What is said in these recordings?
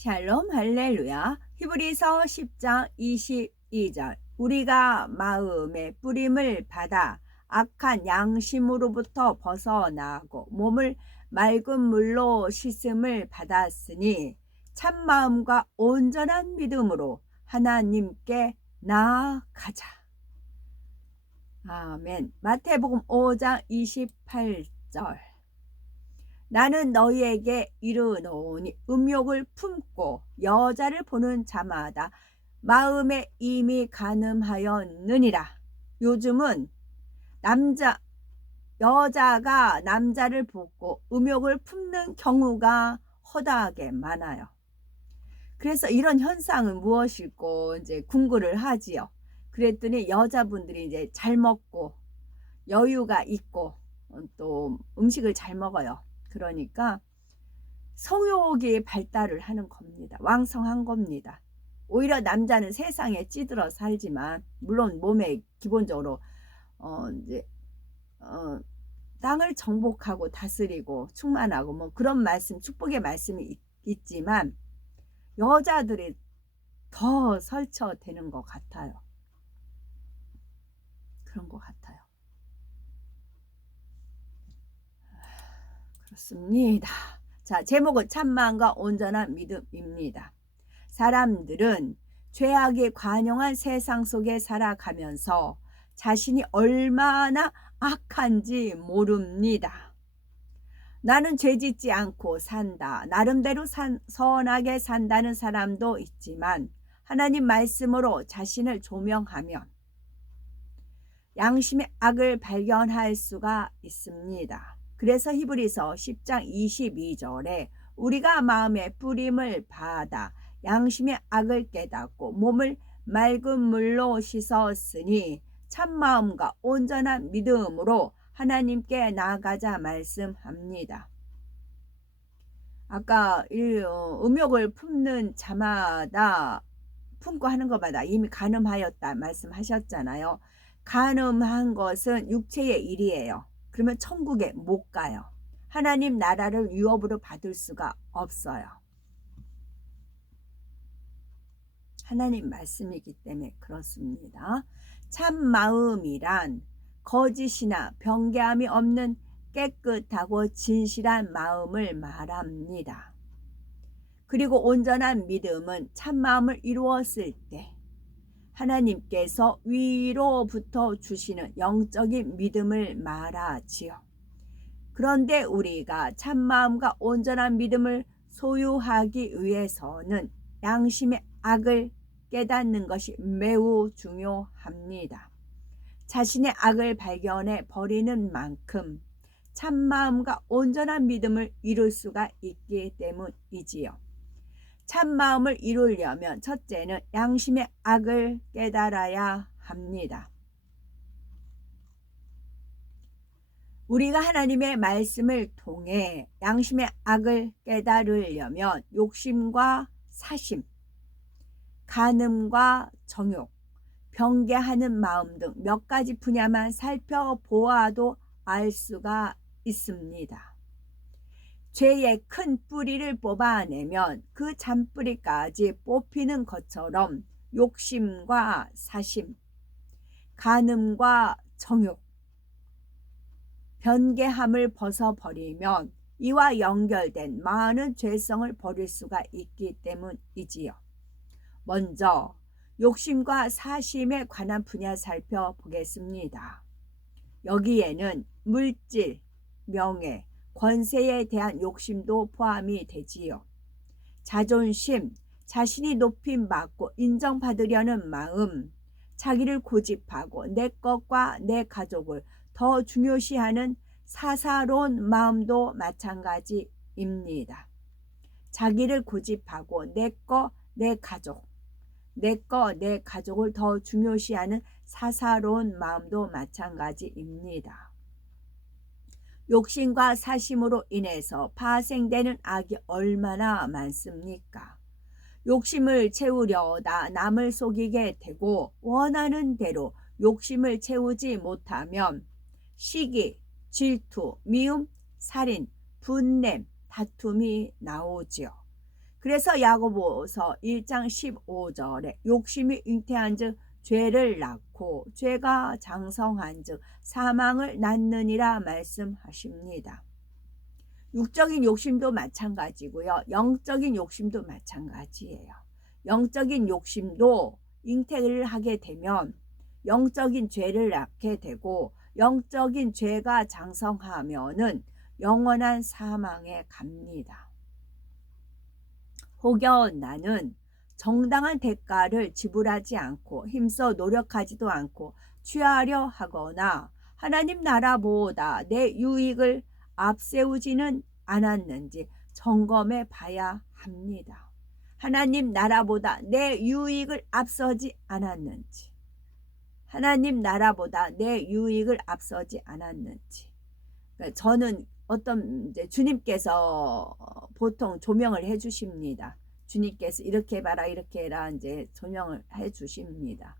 샬롬 할렐루야. 히브리서 10장 22절. 우리가 마음의 뿌림을 받아 악한 양심으로부터 벗어나고 몸을 맑은 물로 씻음을 받았으니 참마음과 온전한 믿음으로 하나님께 나아가자. 아멘. 마태복음 5장 28절. 나는 너희에게 이르노니 음욕을 품고 여자를 보는 자마다 마음에 이미 간음하였느니라. 요즘은 여자가 남자를 보고 음욕을 품는 경우가 허다하게 많아요. 그래서 이런 현상은 무엇일까 이제 궁금을 하지요. 그랬더니 여자분들이 이제 잘 먹고 여유가 있고 또 음식을 잘 먹어요. 그러니까 성욕이 발달을 하는 겁니다. 왕성한 겁니다. 오히려 남자는 세상에 찌들어 살지만 물론 몸에 기본적으로 이제 땅을 정복하고 다스리고 충만하고 뭐 그런 말씀, 축복의 말씀이 있지만 여자들이 더 설쳐되는 것 같아요. 그런 것 같아요. 그렇습니다. 자, 제목은 참마음과 온전한 믿음입니다. 사람들은 죄악에 관영한 세상 속에 살아가면서 자신이 얼마나 악한지 모릅니다. 나는 죄짓지 않고 산다. 나름대로 선하게 산다는 사람도 있지만 하나님 말씀으로 자신을 조명하면 양심의 악을 발견할 수가 있습니다. 그래서 히브리서 10장 22절에 우리가 마음의 뿌림을 받아 양심의 악을 깨닫고 몸을 맑은 물로 씻었으니 참마음과 온전한 믿음으로 하나님께 나아가자 말씀합니다. 아까 음욕을 품는 자마다 품고 하는 것마다 이미 간음하였다 말씀하셨잖아요. 간음한 것은 육체의 일이에요. 그러면 천국에 못 가요. 하나님 나라를 유업으로 받을 수가 없어요. 하나님 말씀이기 때문에 그렇습니다. 참 마음이란 거짓이나 변개함이 없는 깨끗하고 진실한 마음을 말합니다. 그리고 온전한 믿음은 참 마음을 이루었을 때 하나님께서 위로부터 주시는 영적인 믿음을 말하지요. 그런데 우리가 참마음과 온전한 믿음을 소유하기 위해서는 양심의 악을 깨닫는 것이 매우 중요합니다. 자신의 악을 발견해 버리는 만큼 참마음과 온전한 믿음을 이룰 수가 있기 때문이지요. 참마음을 이루려면 첫째는 양심의 악을 깨달아야 합니다. 우리가 하나님의 말씀을 통해 양심의 악을 깨달으려면 욕심과 사심, 간음과 정욕, 변개하는 마음 등 몇 가지 분야만 살펴보아도 알 수가 있습니다. 죄의 큰 뿌리를 뽑아내면 그 잔뿌리까지 뽑히는 것처럼 욕심과 사심, 간음과 정욕, 변개함을 벗어버리면 이와 연결된 많은 죄성을 버릴 수가 있기 때문이지요. 먼저 욕심과 사심에 관한 분야 살펴보겠습니다. 여기에는 물질, 명예, 권세에 대한 욕심도 포함이 되지요. 자존심, 자신이 높임받고 인정받으려는 마음, 자기를 고집하고 내 것과 내 가족을 더 중요시하는 사사로운 마음도 마찬가지입니다. 자기를 고집하고 내 것, 내 가족, 내 것, 내 가족을 더 중요시하는 사사로운 마음도 마찬가지입니다. 욕심과 사심으로 인해서 파생되는 악이 얼마나 많습니까? 욕심을 채우려다 남을 속이게 되고 원하는 대로 욕심을 채우지 못하면 시기, 질투, 미움, 살인, 분냄, 다툼이 나오지요. 그래서 야고보서 1장 15절에 욕심이 잉태한즉 죄를 낳고 죄가 장성한즉 사망을 낳느니라 말씀하십니다. 육적인 욕심도 마찬가지고요. 영적인 욕심도 마찬가지예요. 영적인 욕심도 잉태를 하게 되면 영적인 죄를 낳게 되고 영적인 죄가 장성하면은 영원한 사망에 갑니다. 혹여 나는 정당한 대가를 지불하지 않고 힘써 노력하지도 않고 취하려 하거나 하나님 나라보다 내 유익을 앞세우지는 않았는지 점검해 봐야 합니다. 하나님 나라보다 내 유익을 앞서지 않았는지, 하나님 나라보다 내 유익을 앞서지 않았는지. 그러니까 저는 이제 주님께서 보통 조명을 해 주십니다. 주님께서 이렇게 해봐라 이렇게 해라 이제 조명을 해 주십니다.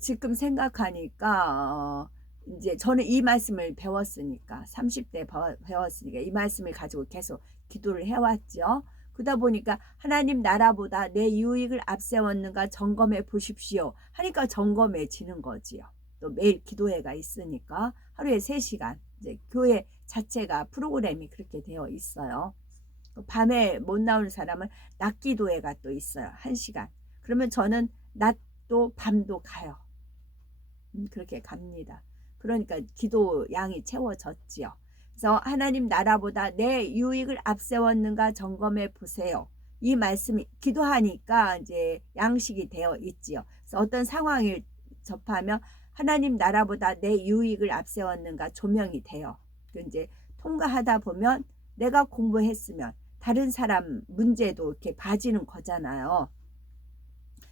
지금 생각하니까 이제 저는 이 말씀을 배웠으니까 30대 배웠으니까 이 말씀을 가지고 계속 기도를 해왔죠. 그러다 보니까 하나님 나라보다 내 유익을 앞세웠는가 점검해 보십시오 하니까 점검해지는 거지요. 또 매일 기도회가 있으니까 하루에 3시간 이제 교회 자체가 프로그램이 그렇게 되어 있어요. 밤에 못 나오는 사람은 낮 기도회가 또 있어요. 1시간. 그러면 저는 낮도 밤도 가요. 그렇게 갑니다. 그러니까 기도 양이 채워졌지요. 그래서 하나님 나라보다 내 유익을 앞세웠는가 점검해 보세요. 이 말씀이 기도하니까 이제 양식이 되어 있지요. 그래서 어떤 상황을 접하면 하나님 나라보다 내 유익을 앞세웠는가 조명이 돼요. 이제 통과하다 보면 내가 공부했으면 다른 사람 문제도 이렇게 봐지는 거잖아요.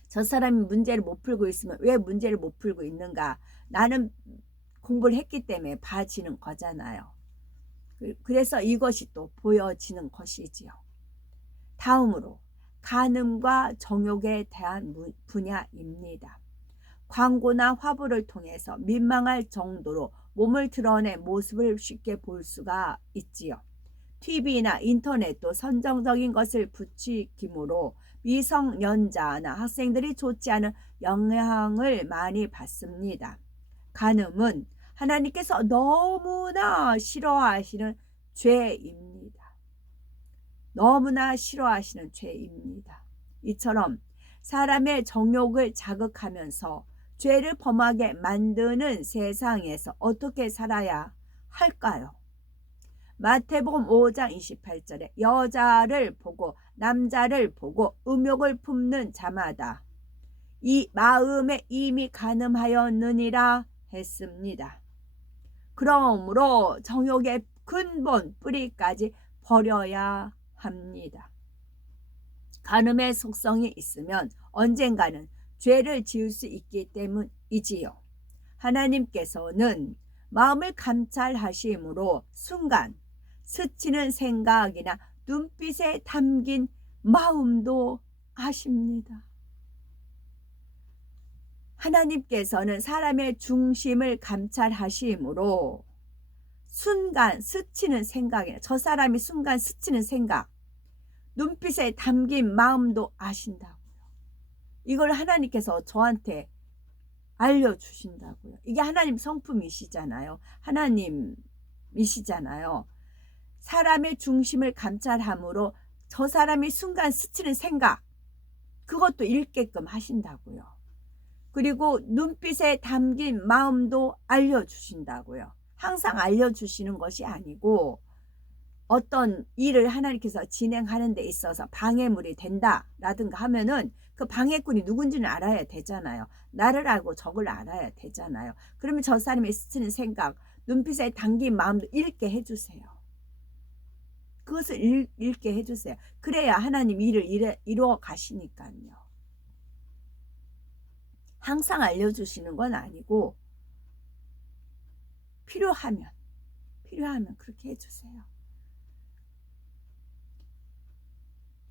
저 사람이 문제를 못 풀고 있으면 왜 문제를 못 풀고 있는가? 나는 공부를 했기 때문에 봐지는 거잖아요. 그래서 이것이 또 보여지는 것이지요. 다음으로 간음과 정욕에 대한 분야입니다. 광고나 화보를 통해서 민망할 정도로 몸을 드러낸 모습을 쉽게 볼 수가 있지요. TV나 인터넷도 선정적인 것을 부추김으로 미성년자나 학생들이 좋지 않은 영향을 많이 받습니다. 간음은 하나님께서 너무나 싫어하시는 죄입니다. 너무나 싫어하시는 죄입니다. 이처럼 사람의 정욕을 자극하면서 죄를 범하게 만드는 세상에서 어떻게 살아야 할까요? 마태복음 5장 28절에 여자를 보고 남자를 보고 음욕을 품는 자마다 이 마음에 이미 간음하였느니라 했습니다. 그러므로 정욕의 근본 뿌리까지 버려야 합니다. 간음의 속성이 있으면 언젠가는 죄를 지을 수 있기 때문이지요. 하나님께서는 마음을 감찰하심으로 순간 스치는 생각이나 눈빛에 담긴 마음도 아십니다. 하나님께서는 사람의 중심을 감찰하심으로 순간 스치는 생각이나 저 사람이 순간 스치는 생각, 눈빛에 담긴 마음도 아신다고요. 이걸 하나님께서 저한테 알려주신다고요. 이게 하나님 성품이시잖아요. 하나님이시잖아요. 사람의 중심을 감찰함으로 저 사람이 순간 스치는 생각, 그것도 읽게끔 하신다고요. 그리고 눈빛에 담긴 마음도 알려주신다고요. 항상 알려주시는 것이 아니고 어떤 일을 하나님께서 진행하는 데 있어서 방해물이 된다라든가 하면은 그 방해꾼이 누군지는 알아야 되잖아요. 나를 알고 적을 알아야 되잖아요. 그러면 저 사람이 스치는 생각, 눈빛에 담긴 마음도 읽게 해주세요. 그것을 읽게 해주세요. 그래야 하나님 일을 이루어 가시니까요. 항상 알려주시는 건 아니고 필요하면 그렇게 해주세요.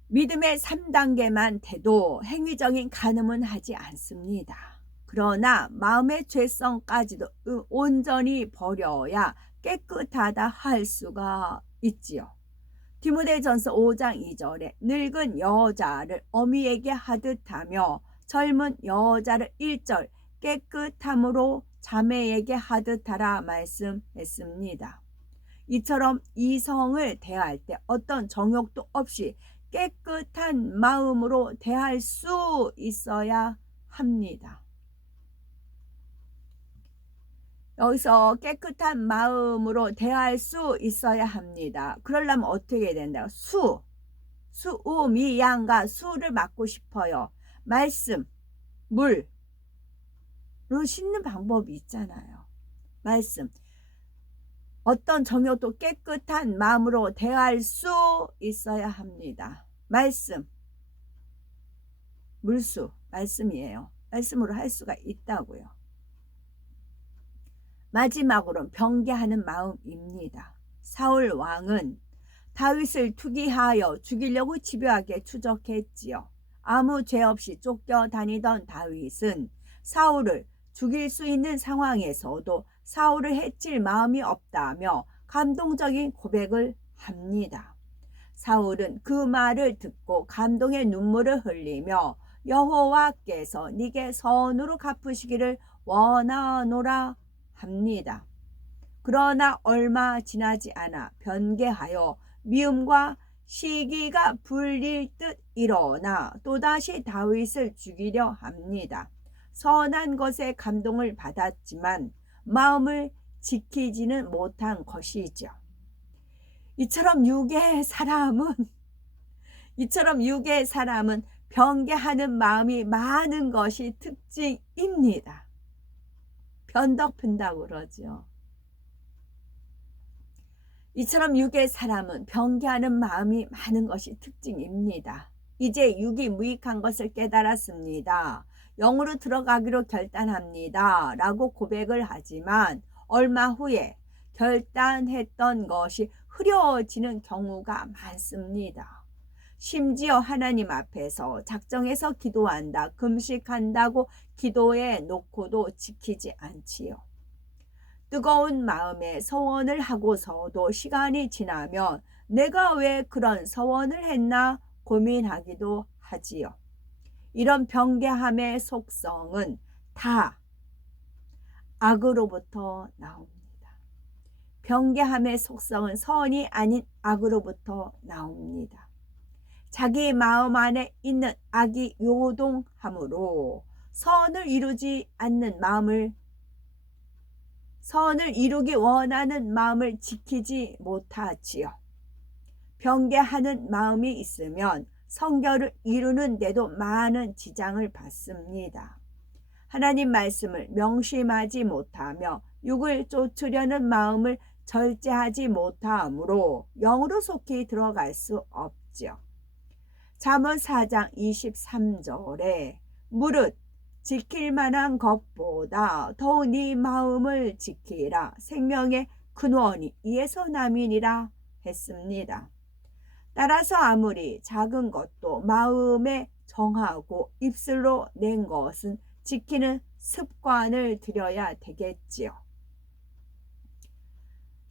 믿음의 3단계만 돼도 행위적인 간음은 하지 않습니다. 그러나 마음의 죄성까지도 온전히 버려야 깨끗하다 할 수가 있지요. 디모데전서 5장 2절에 늙은 여자를 어미에게 하듯하며 젊은 여자를 1절 깨끗함으로 자매에게 하듯하라 말씀했습니다. 이처럼 이성을 대할 때 어떤 정욕도 없이 깨끗한 마음으로 대할 수 있어야 합니다. 여기서 깨끗한 마음으로 대할 수 있어야 합니다. 그러려면 어떻게 된다고? 수미양과 수를 맡고 싶어요. 말씀, 물로 씻는 방법이 있잖아요. 말씀. 어떤 정욕도 깨끗한 마음으로 대할 수 있어야 합니다. 말씀, 물수, 말씀이에요. 말씀으로 할 수가 있다고요. 마지막으로는 변개하는 마음입니다. 사울 왕은 다윗을 투기하여 죽이려고 집요하게 추적했지요. 아무 죄 없이 쫓겨다니던 다윗은 사울을 죽일 수 있는 상황에서도 사울을 해칠 마음이 없다며 감동적인 고백을 합니다. 사울은 그 말을 듣고 감동의 눈물을 흘리며 여호와께서 네게 선으로 갚으시기를 원하노라 합니다. 그러나 얼마 지나지 않아 변개하여 미움과 시기가 불릴 듯 일어나 또다시 다윗을 죽이려 합니다. 선한 것에 감동을 받았지만 마음을 지키지는 못한 것이죠. 이처럼 육의 사람은 변개하는 마음이 많은 것이 특징입니다. 변덕핀다고 그러죠. 이처럼 육의 사람은 변개하는 마음이 많은 것이 특징입니다. 이제 육이 무익한 것을 깨달았습니다. 영으로 들어가기로 결단합니다. 라고 고백을 하지만 얼마 후에 결단했던 것이 흐려지는 경우가 많습니다. 심지어 하나님 앞에서 작정해서 기도한다, 금식한다고 기도해 놓고도 지키지 않지요. 뜨거운 마음에 서원을 하고서도 시간이 지나면 내가 왜 그런 서원을 했나 고민하기도 하지요. 이런 변개함의 속성은 다 악으로부터 나옵니다. 변개함의 속성은 선이 아닌 악으로부터 나옵니다. 자기 마음 안에 있는 악이 요동함으로 선을 이루기 원하는 마음을 지키지 못하지요. 변개하는 마음이 있으면 성결을 이루는 데도 많은 지장을 받습니다. 하나님 말씀을 명심하지 못하며 육을 쫓으려는 마음을 절제하지 못하므로 영으로 속히 들어갈 수 없죠. 잠언 4장 23절에 무릇 지킬 만한 것보다 더욱 네 마음을 지키라. 생명의 근원이 이에서 남이니라 했습니다. 따라서 아무리 작은 것도 마음에 정하고 입술로 낸 것은 지키는 습관을 들여야 되겠지요.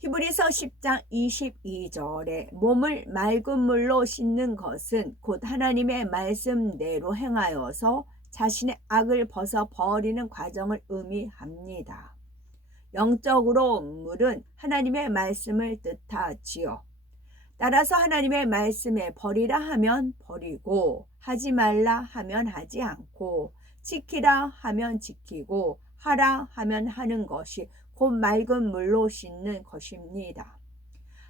히브리서 10장 22절에 몸을 맑은 물로 씻는 것은 곧 하나님의 말씀대로 행하여서 자신의 악을 벗어버리는 과정을 의미합니다. 영적으로 물은 하나님의 말씀을 뜻하지요. 따라서 하나님의 말씀에 버리라 하면 버리고 하지 말라 하면 하지 않고 지키라 하면 지키고 하라 하면 하는 것이 곧 맑은 물로 씻는 것입니다.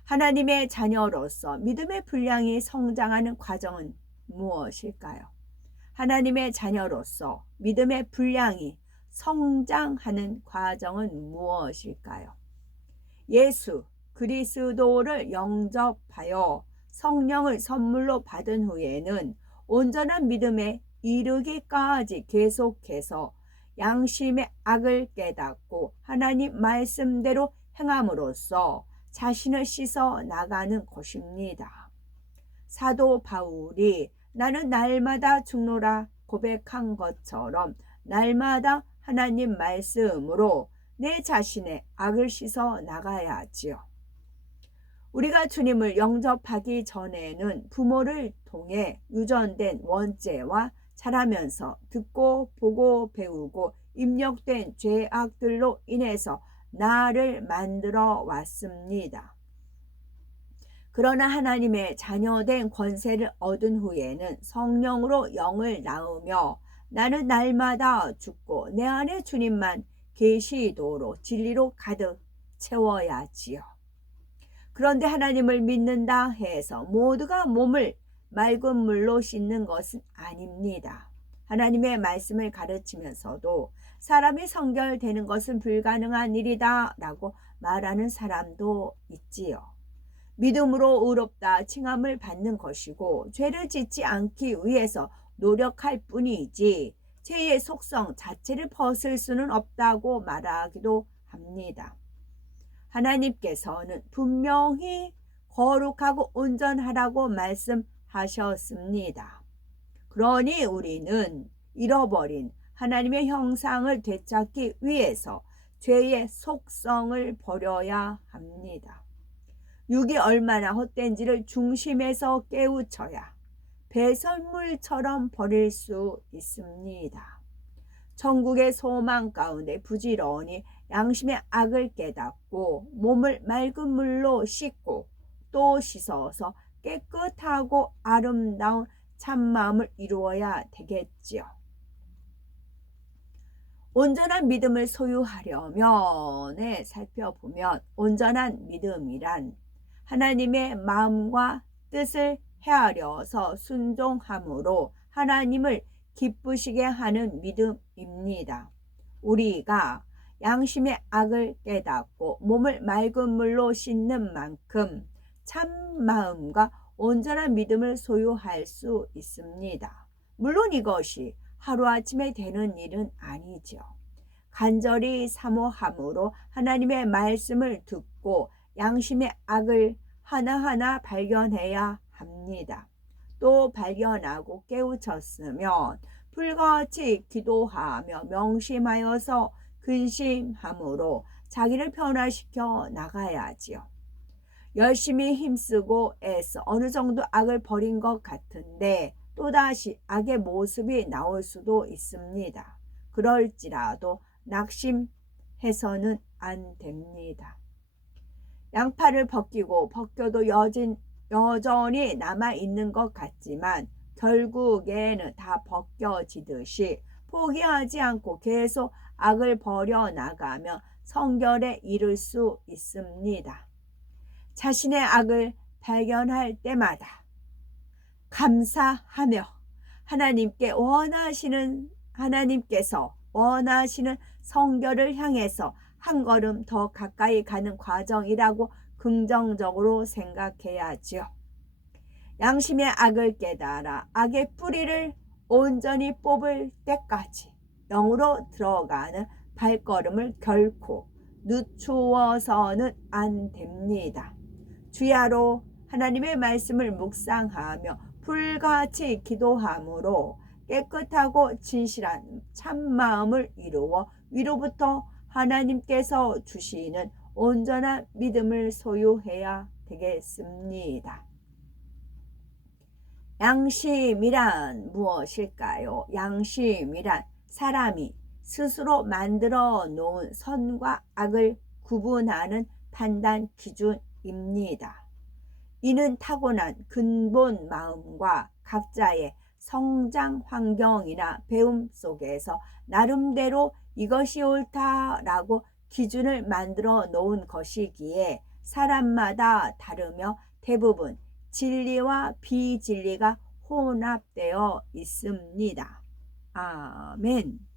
하나님의 자녀로서 믿음의 분량이 성장하는 과정은 무엇일까요? 하나님의 자녀로서 믿음의 분량이 성장하는 과정은 무엇일까요? 예수 그리스도를 영접하여 성령을 선물로 받은 후에는 온전한 믿음에 이르기까지 계속해서 양심의 악을 깨닫고 하나님 말씀대로 행함으로써 자신을 씻어 나가는 것입니다. 사도 바울이 나는 날마다 죽노라 고백한 것처럼 날마다 하나님 말씀으로 내 자신의 악을 씻어 나가야 하지요. 우리가 주님을 영접하기 전에는 부모를 통해 유전된 원죄와 자라면서 듣고 보고 배우고 입력된 죄악들로 인해서 나를 만들어 왔습니다. 그러나 하나님의 자녀된 권세를 얻은 후에는 성령으로 영을 낳으며 나는 날마다 죽고 내 안에 주님만 계시도록 진리로 가득 채워야지요. 그런데 하나님을 믿는다 해서 모두가 몸을 맑은 물로 씻는 것은 아닙니다. 하나님의 말씀을 가르치면서도 사람이 성결되는 것은 불가능한 일이다 라고 말하는 사람도 있지요. 믿음으로 의롭다 칭함을 받는 것이고 죄를 짓지 않기 위해서 노력할 뿐이지 죄의 속성 자체를 벗을 수는 없다고 말하기도 합니다. 하나님께서는 분명히 거룩하고 온전하라고 말씀하셨습니다. 그러니 우리는 잃어버린 하나님의 형상을 되찾기 위해서 죄의 속성을 버려야 합니다. 육이 얼마나 헛된지를 중심에서 깨우쳐야 배설물처럼 버릴 수 있습니다. 천국의 소망 가운데 부지런히 양심의 악을 깨닫고 몸을 맑은 물로 씻고 또 씻어서 깨끗하고 아름다운 참마음을 이루어야 되겠지요. 온전한 믿음을 소유하려면 살펴보면 온전한 믿음이란 하나님의 마음과 뜻을 헤아려서 순종함으로 하나님을 기쁘시게 하는 믿음입니다. 우리가 양심의 악을 깨닫고 몸을 맑은 물로 씻는 만큼 참 마음과 온전한 믿음을 소유할 수 있습니다. 물론 이것이 하루아침에 되는 일은 아니죠. 간절히 사모함으로 하나님의 말씀을 듣고 양심의 악을 하나하나 발견해야 합니다. 또 발견하고 깨우쳤으면 불같이 기도하며 명심하여서 근심함으로 자기를 변화시켜 나가야지요. 열심히 힘쓰고 애써 어느 정도 악을 버린 것 같은데 또다시 악의 모습이 나올 수도 있습니다. 그럴지라도 낙심해서는 안 됩니다. 양팔을 벗기고 벗겨도 여전히 남아있는 것 같지만 결국에는 다 벗겨지듯이 포기하지 않고 계속 악을 버려나가며 성결에 이를 수 있습니다. 자신의 악을 발견할 때마다 감사하며 하나님께서 원하시는 성결을 향해서 한 걸음 더 가까이 가는 과정이라고 긍정적으로 생각해야지요. 양심의 악을 깨달아 악의 뿌리를 온전히 뽑을 때까지 영으로 들어가는 발걸음을 결코 늦추어서는 안 됩니다. 주야로 하나님의 말씀을 묵상하며 불같이 기도함으로 깨끗하고 진실한 참마음을 이루어 위로부터 하나님께서 주시는 온전한 믿음을 소유해야 되겠습니다. 양심이란 무엇일까요? 양심이란 사람이 스스로 만들어 놓은 선과 악을 구분하는 판단 기준입니다. 이는 타고난 근본 마음과 각자의 성장 환경이나 배움 속에서 나름대로 이것이 옳다라고 기준을 만들어 놓은 것이기에 사람마다 다르며 대부분 진리와 비진리가 혼합되어 있습니다. 아멘.